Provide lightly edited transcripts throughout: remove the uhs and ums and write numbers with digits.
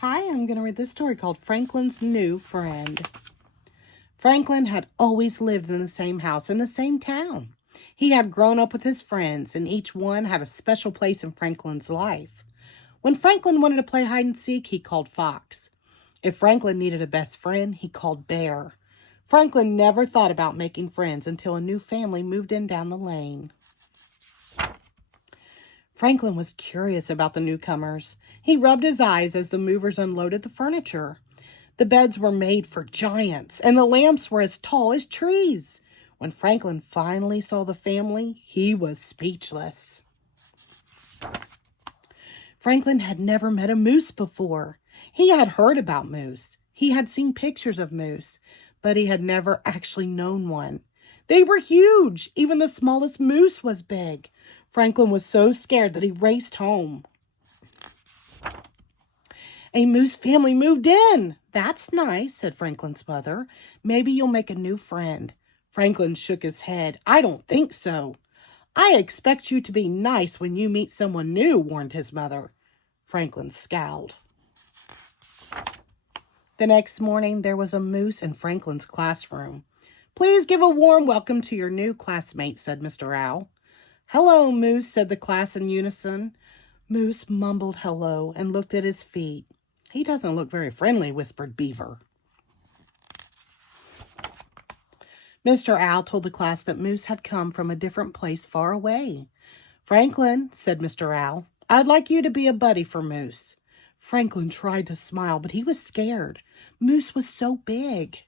Hi, I'm going to read this story called Franklin's New Friend. Franklin had always lived in the same house in the same town. He had grown up with his friends, and each one had a special place in Franklin's life. When Franklin wanted to play hide and seek, he called Fox. If Franklin needed a best friend, he called Bear. Franklin never thought about making friends until a new family moved in down the lane. Franklin was curious about the newcomers. He rubbed his eyes as the movers unloaded the furniture. The beds were made for giants, and the lamps were as tall as trees. When Franklin finally saw the family, he was speechless. Franklin had never met a moose before. He had heard about moose. He had seen pictures of moose, but he had never actually known one. They were huge. Even the smallest moose was big. Franklin was so scared that he raced home. A moose family moved in. That's nice, said Franklin's mother. Maybe you'll make a new friend. Franklin shook his head. I don't think so. I expect you to be nice when you meet someone new, warned his mother. Franklin scowled. The next morning, there was a moose in Franklin's classroom. Please give a warm welcome to your new classmate, said Mr. Owl. Hello, Moose, said the class in unison. Moose mumbled hello and looked at his feet. He doesn't look very friendly, whispered Beaver. Mr. Owl told the class that Moose had come from a different place far away. Franklin, said Mr. Owl, I'd like you to be a buddy for Moose. Franklin tried to smile, but he was scared. Moose was so big.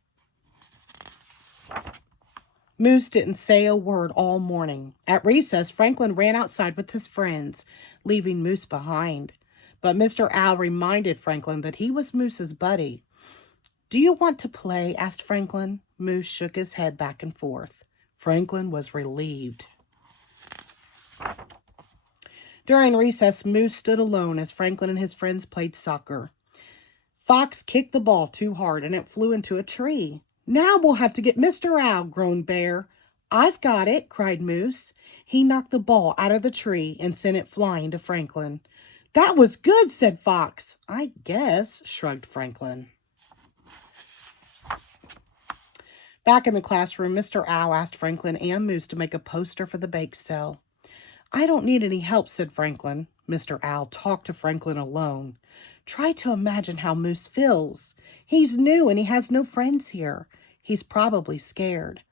Moose didn't say a word all morning. At recess, Franklin ran outside with his friends, leaving Moose behind. But Mr. Owl reminded Franklin that he was Moose's buddy. Do you want to play? Asked Franklin. Moose shook his head back and forth. Franklin was relieved. During recess, Moose stood alone as Franklin and his friends played soccer. Fox kicked the ball too hard and it flew into a tree. Now we'll have to get Mr. Owl, groaned Bear. I've got it, cried Moose. He knocked the ball out of the tree and sent it flying to Franklin. That was good, said Fox. I guess, shrugged Franklin. Back in the classroom, Mr. Owl asked Franklin and Moose to make a poster for the bake sale. I don't need any help, said Franklin. Mr. Owl talked to Franklin alone. Try to imagine how Moose feels. He's new and he has no friends here. He's probably scared.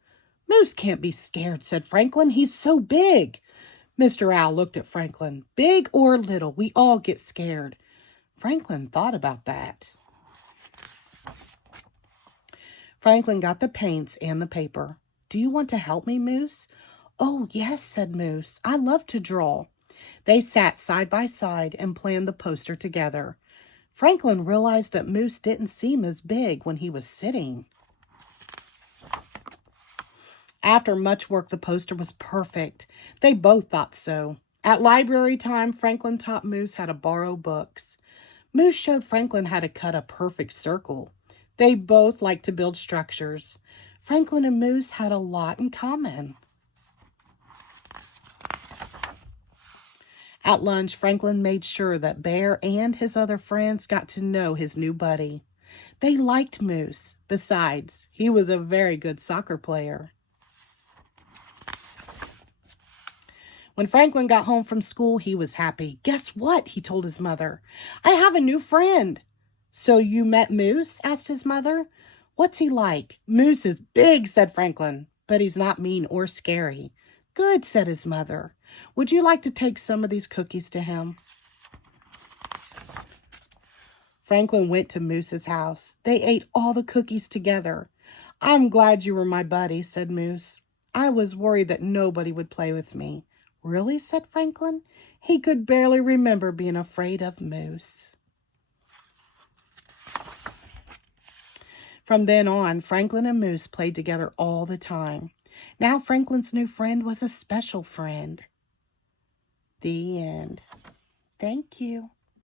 Moose can't be scared, said Franklin. He's so big. Mr. Owl looked at Franklin. Big or little, we all get scared. Franklin thought about that. Franklin got the paints and the paper. Do you want to help me, Moose? Oh, yes, said Moose. I love to draw. They sat side by side and planned the poster together. Franklin realized that Moose didn't seem as big when he was sitting. After much work, the poster was perfect. They both thought so. At library time, Franklin taught Moose how to borrow books. Moose showed Franklin how to cut a perfect circle. They both liked to build structures. Franklin and Moose had a lot in common. At lunch, Franklin made sure that Bear and his other friends got to know his new buddy. They liked Moose. Besides, he was a very good soccer player. When Franklin got home from school, he was happy. Guess what? He told his mother. I have a new friend. So you met Moose? Asked his mother. What's he like? Moose is big, said Franklin, but he's not mean or scary. Good, said his mother. Would you like to take some of these cookies to him? Franklin went to Moose's house. They ate all the cookies together. I'm glad you were my buddy, said Moose. I was worried that nobody would play with me. Really, said Franklin. He could barely remember being afraid of Moose. From then on, Franklin and Moose played together all the time. Now Franklin's new friend was a special friend. The end. Thank you.